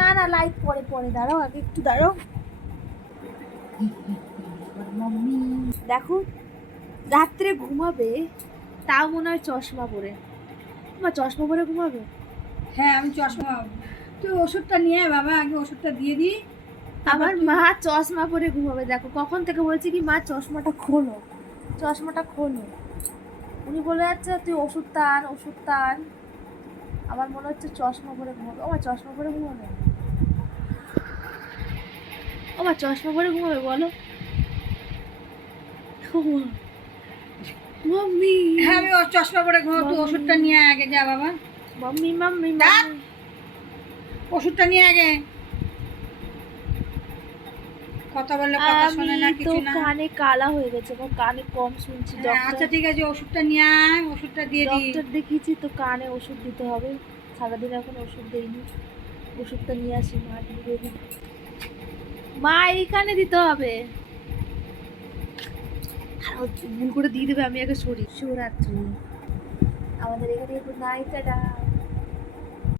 না না লাইট পরে পরে দাঁড়াও, আগে একটু দাঁড়াও। মাম্মি দেখো রাত্রে ঘুমাবে তাও মনে হয় চশমা পরে। তোমার চশমা পরে ঘুমাবে? হ্যাঁ আমি চশমা, তুই ওষুধটা নিয়ে আয় বাবা, আগে ওষুধটা দিয়ে দিই। আমার মা চশমা পরে ঘুমাবে। দেখো কখন থেকে বলছি কি মা চশমাটা খোলো, চশমাটা খোলো। উনি বলে যাচ্ছে তুই ওষুধটা আন, ওষুধটা আন। আমার মনে হচ্ছে চশমা পরে ঘুমাবে। আমার চশমা পরে ঘুমাবে, আমার চশমা পরে ঘুমাবে বলো। মাম্মি হ্যাঁ আমি ওর চশমা পরে ঘুমাবো, তুই ওষুধটা নিয়ে আয় আগে, যা বাবা মাম্মি মাম্মি ডাক। ওষুধটা নিয়ে আগে। কথা বললে কথা শোনে না, আমি তো কিছু না। কানে কালা হয়ে গেছে, আমার কানে কম শুনছি। হ্যাঁ, আচ্ছা ঠিক আছে, ওষুধটা নিয়ে আয়, ওষুধটা দিয়ে দিই। ডক্টর দেখিয়েছি তো কানে ওষুধ দিতে হবে। সারাদিন এখন ওষুধ দেইনি, ওষুধটা নিয়ে আসি। মা দিয়ে দিই, মা এইখানে দিতে হবে। ভুল করে দিয়ে দেবে, আমি আগে সরি। শিবরাত্রি আমাদের এখানে গুড নাইট, টাটা।